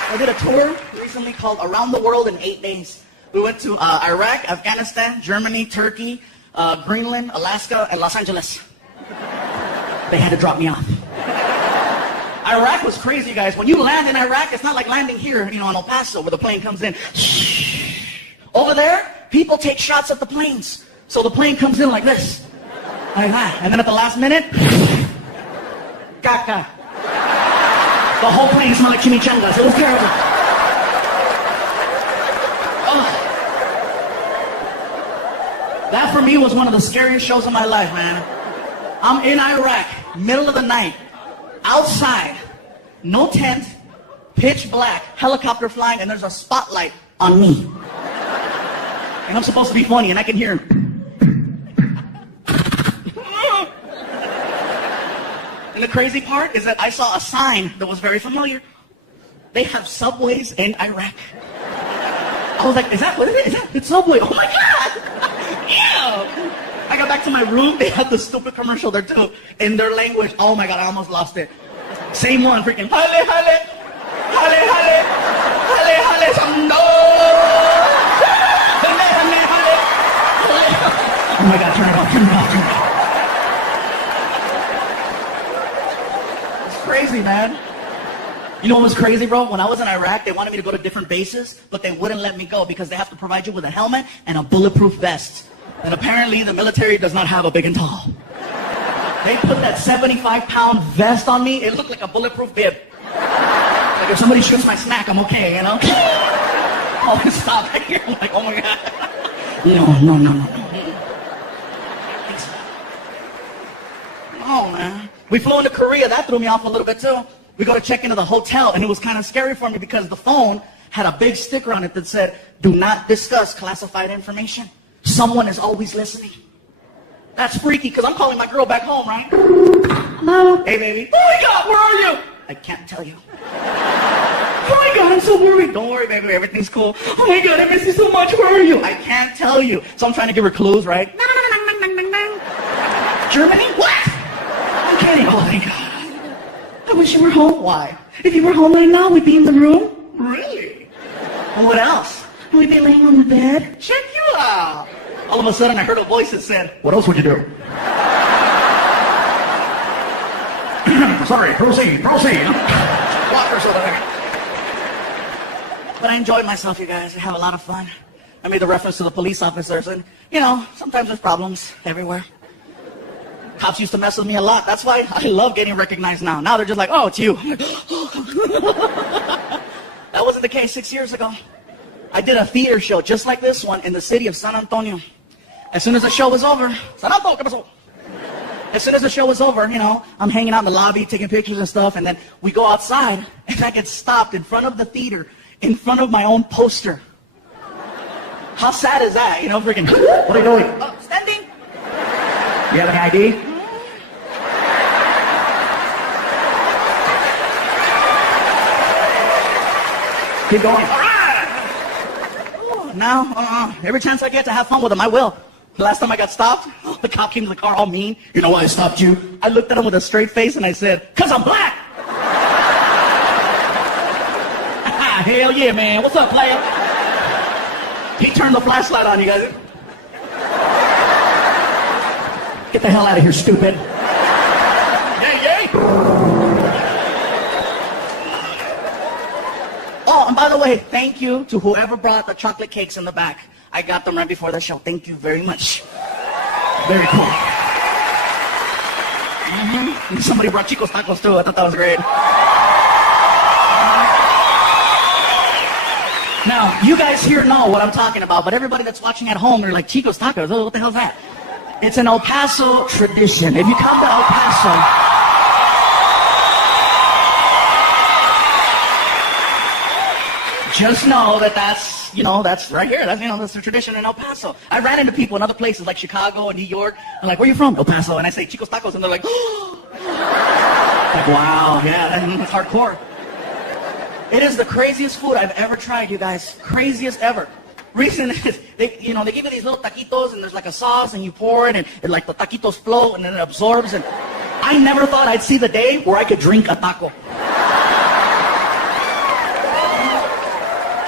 I did a tour recently called Around the World in 8 Days. We went to Iraq, Afghanistan, Germany, Turkey, Greenland, Alaska, and Los Angeles. They had to drop me off. Iraq was crazy, guys. When you land in Iraq, it's not like landing here, you know, in El Paso, where the plane comes in. Over there, people take shots at the planes. So the plane comes in like this. Like that. And then at the last minute, caca. The whole plane smelled like chimichangas. It was terrible. Oh. That for me was one of the scariest shows of my life, man. I'm in Iraq, middle of the night, outside, no tent, pitch black, helicopter flying, and there's a spotlight on me. And I'm supposed to be funny, and I can hear him. And the crazy part is that I saw a sign that was very familiar. They have subways in Iraq. I was like, is that what it is? It's Subway. Oh my God! Yeah! I got back to my room, they had the stupid commercial there too, in their language. Oh my God, I almost lost it. Same one, freaking, hale, hale, hale, hale, hale, hale, sando. Hale, hale, hale, hale. Oh my God, turn it off, turn it off, turn it off. It's crazy, man. You know what was crazy, bro? When I was in Iraq, they wanted me to go to different bases, but they wouldn't let me go because they have to provide you with a helmet and a bulletproof vest. And apparently the military does not have a big and tall. They put that 75-pound vest on me. It looked like a bulletproof bib. Like if somebody shoots my snack, I'm okay, you know? Oh, stop. I'm like, oh my God. No. Oh, man. We flew into Korea. That threw me off a little bit, too. We go to check into the hotel, and it was kind of scary for me because the phone had a big sticker on it that said, do not discuss classified information. Someone is always listening. That's freaky, because I'm calling my girl back home, right? Hello? Hey, baby. Oh, my God, where are you? I can't tell you. Oh, my God, I'm so worried. Don't worry, baby, everything's cool. Oh, my God, I miss you so much. Where are you? I can't tell you. So I'm trying to give her clues, right? Germany? What? I'm kidding. Oh, thank God. I wish you were home. Why? If you were home right now, we'd be in the room. Really? Well, what else? We'd be laying on the bed. Check you out. All of a sudden, I heard a voice that said, what else would you do? Sorry, proceed. Walkers over there. But I enjoyed myself, you guys. I have a lot of fun. I made the reference to the police officers, and, you know, sometimes there's problems everywhere. Cops used to mess with me a lot. That's why I love getting recognized now. Now they're just like, oh, it's you. That wasn't the case 6 years ago. I did a theater show just like this one in the city of San Antonio. As soon as the show was over, San Antonio, ¿qué pasó? As soon as the show was over, you know, I'm hanging out in the lobby, taking pictures and stuff, and then we go outside, and I get stopped in front of the theater, in front of my own poster. How sad is that? You know, freaking, what are you doing? Oh, standing. You have any ID? Keep going. All right. Now, every chance I get to have fun with him, I will. The last time I got stopped, the cop came to the car all mean. You know why I stopped you? I looked at him with a straight face and I said, "'Cause I'm black." Hell yeah, man. What's up, player? He turned the flashlight on, you guys. Get the hell out of here, stupid. Yay, yay. Oh, and by the way, thank you to whoever brought the chocolate cakes in the back. I got them right before the show. Thank you very much. Very cool. Somebody brought Chico's tacos too. I thought that was great. Now, you guys here know what I'm talking about, but everybody that's watching at home, they're like, Chico's tacos, oh, what the hell's that? It's an El Paso tradition. If you come to El Paso, just know that that's, you know, that's right here. That's, you know, that's the tradition in El Paso. I ran into people in other places like Chicago and New York. I'm like, where are you from? El Paso. And I say, Chico's tacos. And they're like, oh. Like, wow, yeah, that's hardcore. It is the craziest food I've ever tried, you guys. Craziest ever. Reason is, they give you these little taquitos and there's like a sauce and you pour it and like the taquitos float and then it absorbs. And I never thought I'd see the day where I could drink a taco.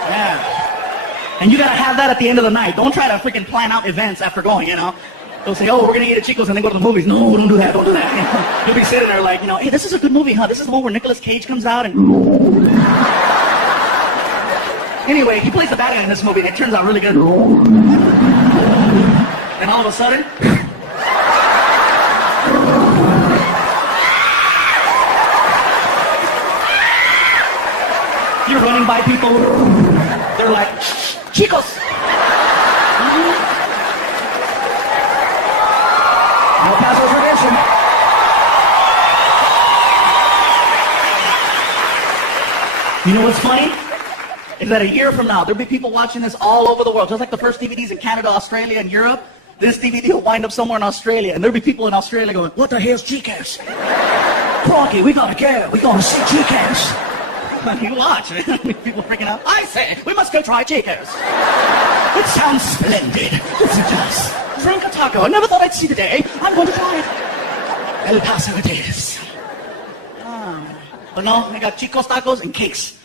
Yeah. And you gotta have that at the end of the night. Don't try to freaking plan out events after going, you know. They'll say, oh, we're gonna eat at Chico's and then go to the movies. No, don't do that, don't do that. You know? You'll be sitting there like, you know, hey, this is a good movie, huh? This is the one where Nicolas Cage comes out and... Anyway, he plays the bad guy in this movie and it turns out really good. And all of a sudden... you're running by people. They're like, Chicos! El Paso tradition. You know what's funny? Is that a year from now, there'll be people watching this all over the world. Just like the first DVDs in Canada, Australia, and Europe, this DVD will wind up somewhere in Australia. And there'll be people in Australia going, what the hell's Chico's? Crocky, we gotta go. We gotta see Chico's. You watch. People freaking out. I say, we must go try Chico's. It sounds splendid. Yes, it does. Drink a taco. I never thought I'd see the day. I'm going to try it. El Paso it is. But no, I got Chico's tacos and cakes.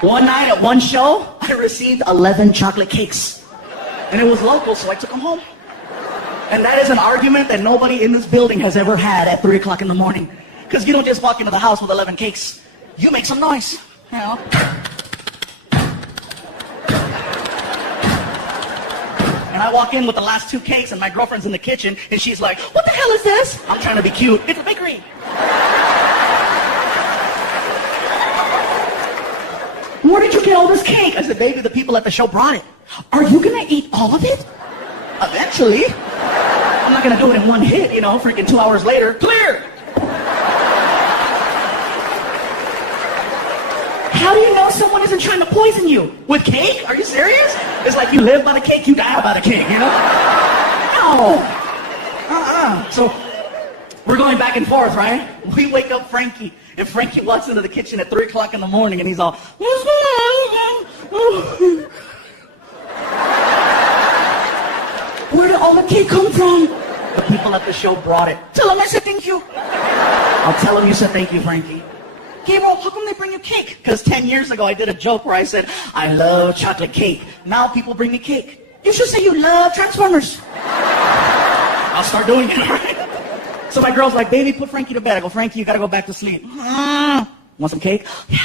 One night at one show, I received 11 chocolate cakes. And it was local, so I took them home. And that is an argument that nobody in this building has ever had at 3 o'clock in the morning. Because you don't just walk into the house with 11 cakes. You make some noise, you know. And I walk in with the last 2 cakes, and my girlfriend's in the kitchen, and she's like, what the hell is this? I'm trying to be cute. It's a bakery. Where did you get all this cake? I said, baby, the people at the show brought it. Are you going to eat all of it? Eventually. I'm not going to do it in one hit, you know, freaking 2 hours later. Clear! How do you know someone isn't trying to poison you? With cake? Are you serious? It's like you live by the cake, you die by the cake, you know? No! So, we're going back and forth, right? We wake up Frankie, and Frankie walks into the kitchen at 3 o'clock in the morning, and he's all... Where did all the cake come from? The people at the show brought it. Tell them I said thank you. I'll tell them you said thank you, Frankie. Gabriel, how come they bring you cake? Because 10 years ago I did a joke where I said, I love chocolate cake. Now people bring me cake. You should say you love Transformers. I'll start doing it, all right? So my girl's like, baby, put Frankie to bed. I go, Frankie, you gotta go back to sleep. Want some cake? Yeah.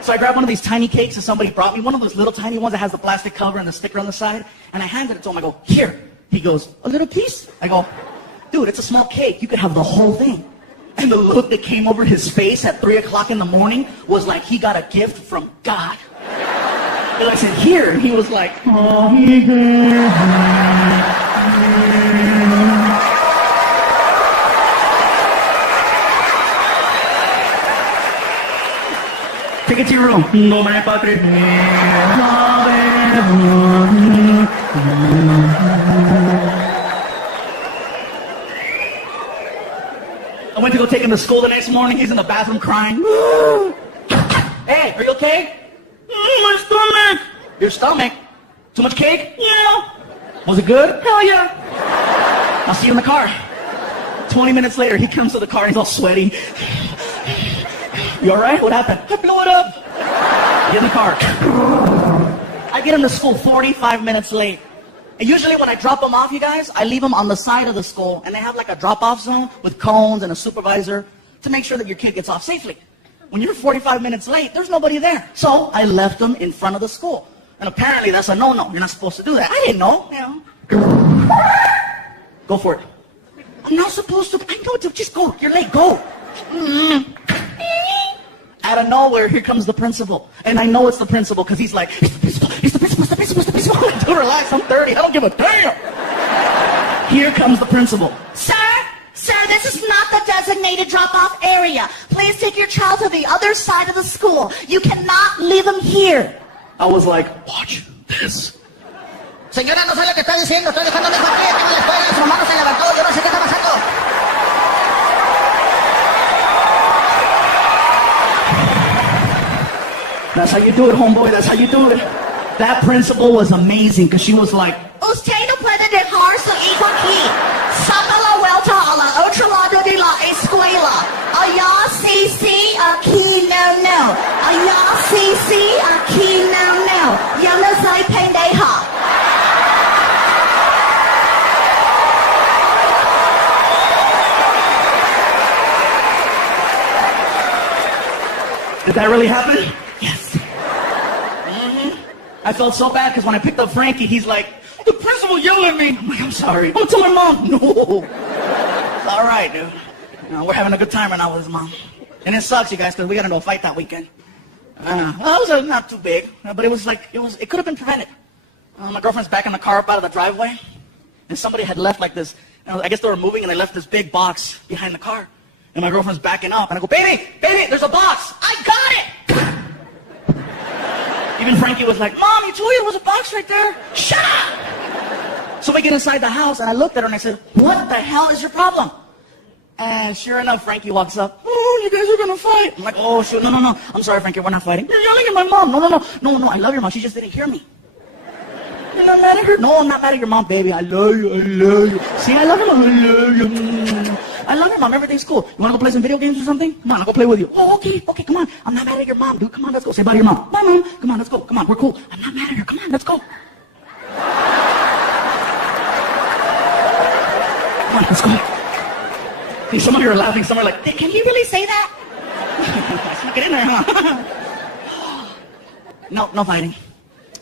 So I grabbed one of these tiny cakes that somebody brought me, one of those little tiny ones that has the plastic cover and the sticker on the side, and I handed it to him. I go, here. He goes, a little piece? I go, dude, it's a small cake. You could have the whole thing. And the look that came over his face at 3 o'clock in the morning was like he got a gift from God. And I said, here. And he was like, oh, take it to your room. I went to go take him to school the next morning. He's in the bathroom crying. Hey, are you okay? My stomach. Your stomach? Too much cake? Yeah. Was it good? Hell yeah. I'll see you in the car. 20 minutes later, he comes to the car and he's all sweaty. You all right? What happened? I blew it up. Get in the car. I get him to school 45 minutes late. And usually when I drop him off, you guys, I leave him on the side of the school, and they have like a drop-off zone with cones and a supervisor to make sure that your kid gets off safely. When you're 45 minutes late, there's nobody there. So I left him in front of the school. And apparently that's a no-no. You're not supposed to do that. I didn't know. Go for it. I'm not supposed to. I know. Just go. You're late. Go. Out of nowhere, here comes the principal. And I know it's the principal because he's like, it's the principal, it's the principal, it's the principal, it's the principal. Like, dude, relax, I'm 30. I don't give a damn. Here comes the principal. Sir, this is not the designated drop-off area. Please take your child to the other side of the school. You cannot leave him here. I was like, watch this. Señora, no sé lo que está diciendo. Estoy dejando a mi hijo aquí, aquí en la escuela. Su mamá no se levantó. Yo no sé qué está pasando. That's how you do it, homeboy. That's how you do it. That principal was amazing because she was like, Usted no puede dejar su hijo aquí. Saca la vuelta a la otro lado de la escuela. Allá sí, sí, aquí no. Allá sí, sí, aquí no. Yo no soy pendeja. did that really happen? Yes. I felt so bad because when I picked up Frankie, he's like, the principal yelled at me. I'm like, I'm sorry. I'm gonna tell my mom. No. It's all right, dude. We're having a good time right now with his mom. And it sucks, you guys, because we got into a fight that weekend. Well, it was not too big, but it was like, it could have been prevented. My girlfriend's backing the car up out of the driveway, and somebody had left like this. I guess they were moving, and they left this big box behind the car. And my girlfriend's backing up, and I go, baby, there's a box. I got it. Even Frankie was like, Mom, you told you there was a box right there. Shut up! So we get inside the house, and I looked at her, and I said, what the hell is your problem? And sure enough, Frankie walks up. Oh, you guys are going to fight. I'm like, oh, shoot, no. I'm sorry, Frankie, we're not fighting. You're yelling at my mom. No, I love your mom. She just didn't hear me. You're not mad at her? No, I'm not mad at your mom, baby. I love you. See, I love your mom. I love your mom. Everything's cool. You want to go play some video games or something? Come on, I'll go play with you. Oh, okay, come on. I'm not mad at your mom, dude. Come on, let's go. Say bye to your mom. Bye, Mom. Come on, let's go. Come on, we're cool. I'm not mad at her. Come on, let's go. Come on, let's go. Hey, some of you are laughing. Some are like, hey, can he really say that? Snuck it in there, huh? No fighting.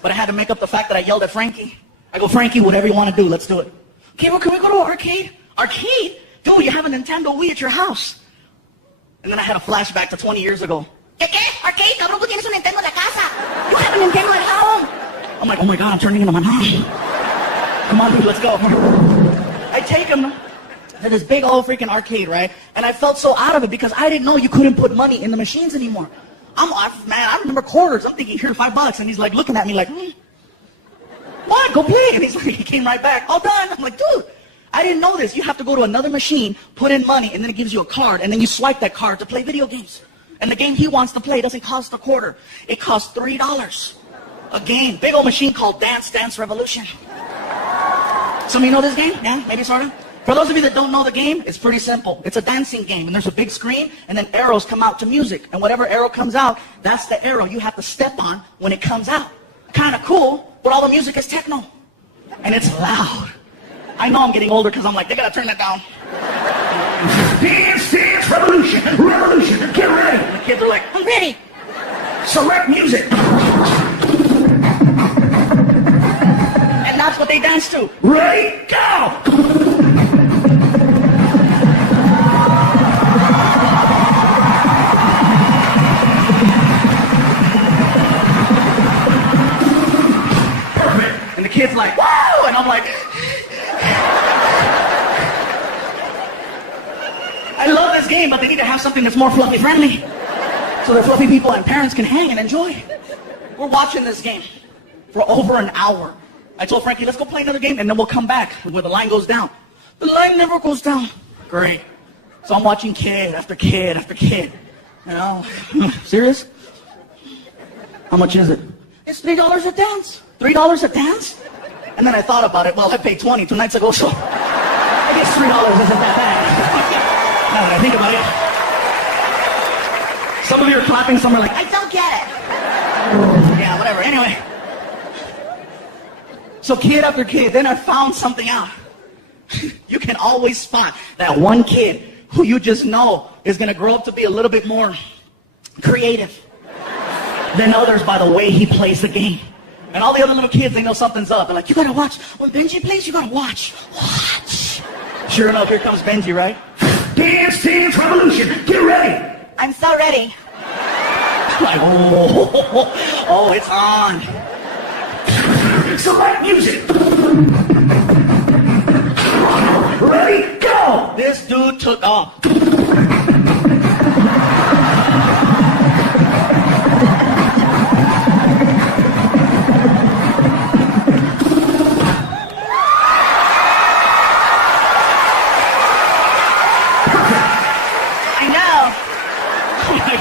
But I had to make up the fact that I yelled at Frankie. I go, Frankie, whatever you want to do, let's do it. Okay, well, can we go to an arcade? Arcade? Dude, you have a Nintendo Wii at your house. And then I had a flashback to 20 years ago. ¿Qué? Arcade? Cabrón, tú tienes un Nintendo en la casa. You have a Nintendo at home. I'm like, oh my God, I'm turning into my mom. Come on, dude, let's go. I take him to this big old freaking arcade, right? And I felt so out of it because I didn't know you couldn't put money in the machines anymore. I remember quarters. I'm thinking, here, $5. And he's like looking at me like, what? Go play. And he came right back. All done. I'm like, dude, I didn't know this. You have to go to another machine, put in money, and then it gives you a card. And then you swipe that card to play video games. And the game he wants to play doesn't cost a quarter. It costs $3. A game. Big old machine called Dance Dance Revolution. Some of you know this game? Yeah, maybe sort of. For those of you that don't know the game, it's pretty simple. It's a dancing game, and there's a big screen, and then arrows come out to music. And whatever arrow comes out, that's the arrow you have to step on when it comes out. Kind of cool, but all the music is techno. And it's loud. I know I'm getting older because I'm like, they gotta turn that down. Dance, dance, revolution, revolution, get ready. And the kids are like, I'm ready. Select music. And that's what they dance to. Ready, go! have something that's more fluffy friendly. So that fluffy people and parents can hang and enjoy. We're watching this game for over an hour. I told Frankie, let's go play another game and then we'll come back where the line goes down. The line never goes down. Great. So I'm watching kid after kid after kid. You know, serious? How much is it? It's $3 a dance. $3 a dance? And then I thought about it. Well, I paid 20 2 nights ago, so I guess $3 isn't that bad. Now that I think about it. Some of you are clapping, some are like, I don't get it. Yeah, whatever. Anyway. So kid after kid, then I found something out. You can always spot that one kid who you just know is going to grow up to be a little bit more creative than others by the way he plays the game. And all the other little kids, they know something's up. They're like, you gotta watch. When Benji plays, you gotta watch. Watch. Sure enough, here comes Benji, right? Dance Dance Revolution, get ready. I'm so ready. Like, oh, it's on. Select music. Ready, go! This dude took off.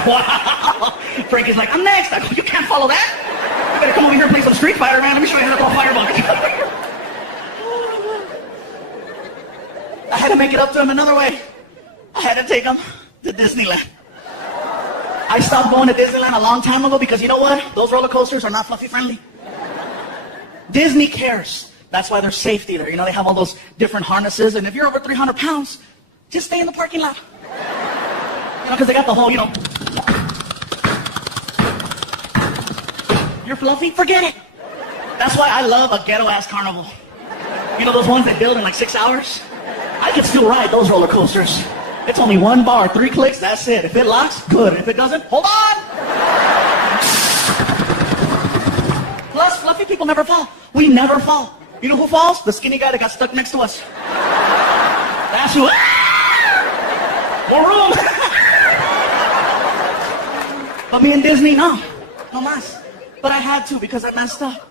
Wow. Frankie's like, I'm next. I go, you can't follow that. You better come over here and play some Street Fighter, man. Let me show you how to throw a fireball. I had to make it up to him another way. I had to take him to Disneyland. I stopped going to Disneyland a long time ago because you know what? Those roller coasters are not fluffy friendly. Disney cares. That's why there's safety there. You know, they have all those different harnesses. And if you're over 300 pounds, just stay in the parking lot. You know, because they got the whole, you know, you're fluffy, forget it. That's why I love a ghetto-ass carnival. You know those ones they build in like 6 hours? I can still ride those roller coasters. It's only 1 bar, 3 clicks, that's it. If it locks, good. If it doesn't, hold on. Plus, fluffy people never fall. We never fall. You know who falls? The skinny guy that got stuck next to us. That's who. More room. But me and Disney, no mas. But I had to because I messed up.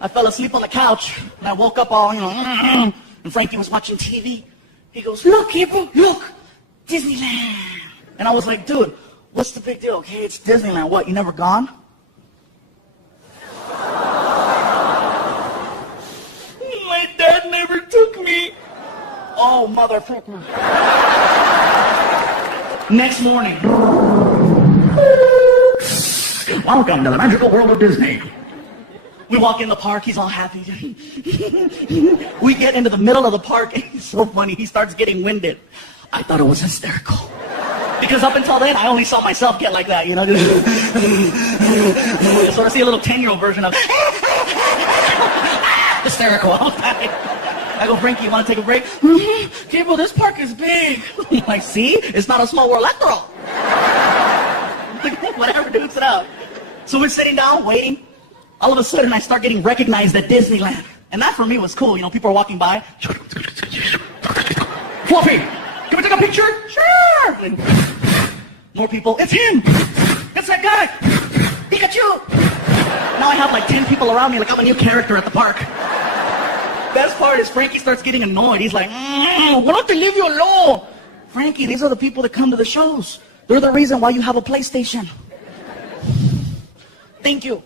I fell asleep on the couch, and I woke up all, you know, and Frankie was watching TV. He goes, look, Gabriel, look, Disneyland. And I was like, dude, what's the big deal? Okay, it's Disneyland. What, you never gone? My dad never took me. Oh, motherfucker. Next morning. Welcome to the magical world of Disney. We walk in the park, he's all happy. We get into the middle of the park, and it's so funny, he starts getting winded. I thought it was hysterical. Because up until then, I only saw myself get like that, you know? So I see a little 10-year-old version of hysterical. I go, Frankie, you want to take a break? Gabriel, this park is big. I'm like, see? It's not a small world after all. Whatever, dude, sit out. So we're sitting down, waiting. All of a sudden, I start getting recognized at Disneyland. And that for me was cool. You know, people are walking by. Fluffy, can we take a picture? Sure. And more people. It's him. It's that guy. Pikachu. Now I have like 10 people around me like I'm a new character at the park. Best part is Frankie starts getting annoyed. He's like, why don't they leave you alone? Frankie, these are the people that come to the shows. They're the reason why you have a PlayStation. Thank you.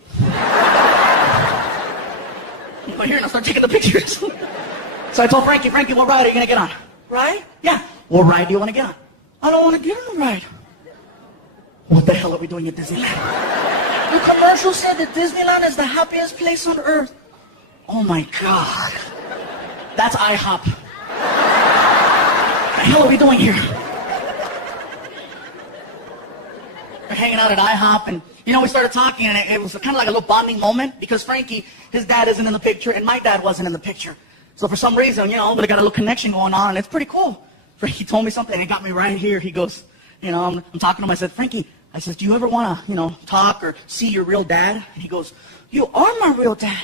But here, and I start taking the pictures. So I told Frankie, what ride are you going to get on? Ride? Yeah. What ride do you want to get on? I don't want to get on a ride. What the hell are we doing at Disneyland? The commercial said that Disneyland is the happiest place on earth. Oh my God. That's IHOP. What the hell are we doing here? We're hanging out at IHOP, and you know, we started talking, and it was kind of like a little bonding moment because Frankie, his dad isn't in the picture, and my dad wasn't in the picture. So for some reason, you know, we got a little connection going on, and it's pretty cool. Frankie told me something, and it got me right here. He goes, you know, I'm talking to him. I said, Frankie, I said, do you ever want to, you know, talk or see your real dad? And he goes, you are my real dad.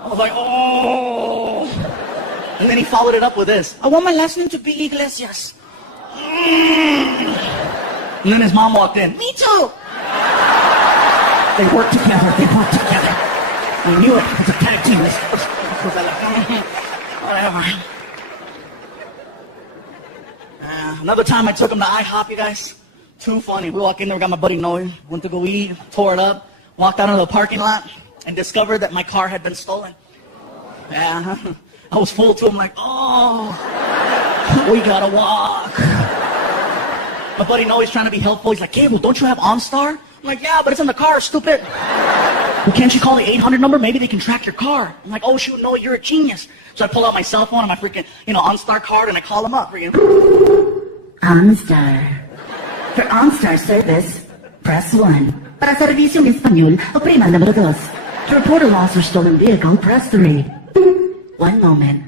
I was like, oh. And then he followed it up with this. I want my last name to be Iglesias. And then his mom walked in. Me too. They work together. They work together. We knew it. It's a tag team. Whatever. Another time I took him to IHOP, you guys. Too funny. We walk in there, we got my buddy Noe. Went to go eat, tore it up, walked out into the parking lot, and discovered that my car had been stolen. Yeah, I was full to him like, oh, we gotta walk. My buddy Noe's trying to be helpful. He's like, Gabriel, don't you have OnStar? I'm like, yeah, but it's in the car, stupid. Well, can't you call the 800 number? Maybe they can track your car. I'm like, oh, shoot, Noe, you're a genius. So I pull out my cell phone and my freaking, OnStar card, and I call him up. OnStar. For OnStar service, press 1. Para servicio en español, oprima el número 2. To report a lost or stolen vehicle, press 3. One moment.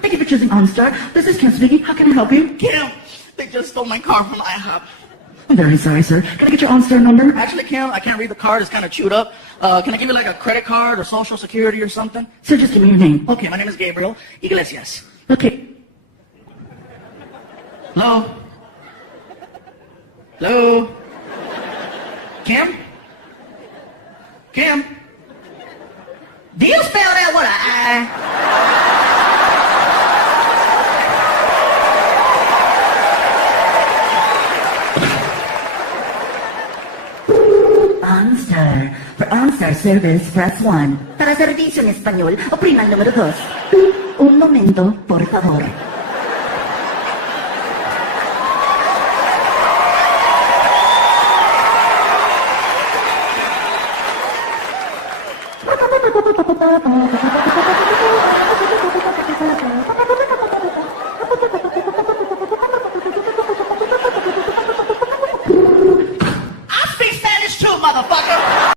Thank you for choosing OnStar. This is Kim speaking. How can I help you? Kim, they just stole my car from IHOP. I'm very sorry, sir. Can I get your OnStar number? Actually, Kim, I can't read the card. It's kind of chewed up. Can I give you like a credit card or social security or something? Sir, just give me your name. Okay, my name is Gabriel Iglesias. Okay. Hello? Hello? Kim? Kim? Do you spell that with an I? OnStar. For OnStar service, press 1. Para servicio en español, oprima el número 2. Un momento, por favor.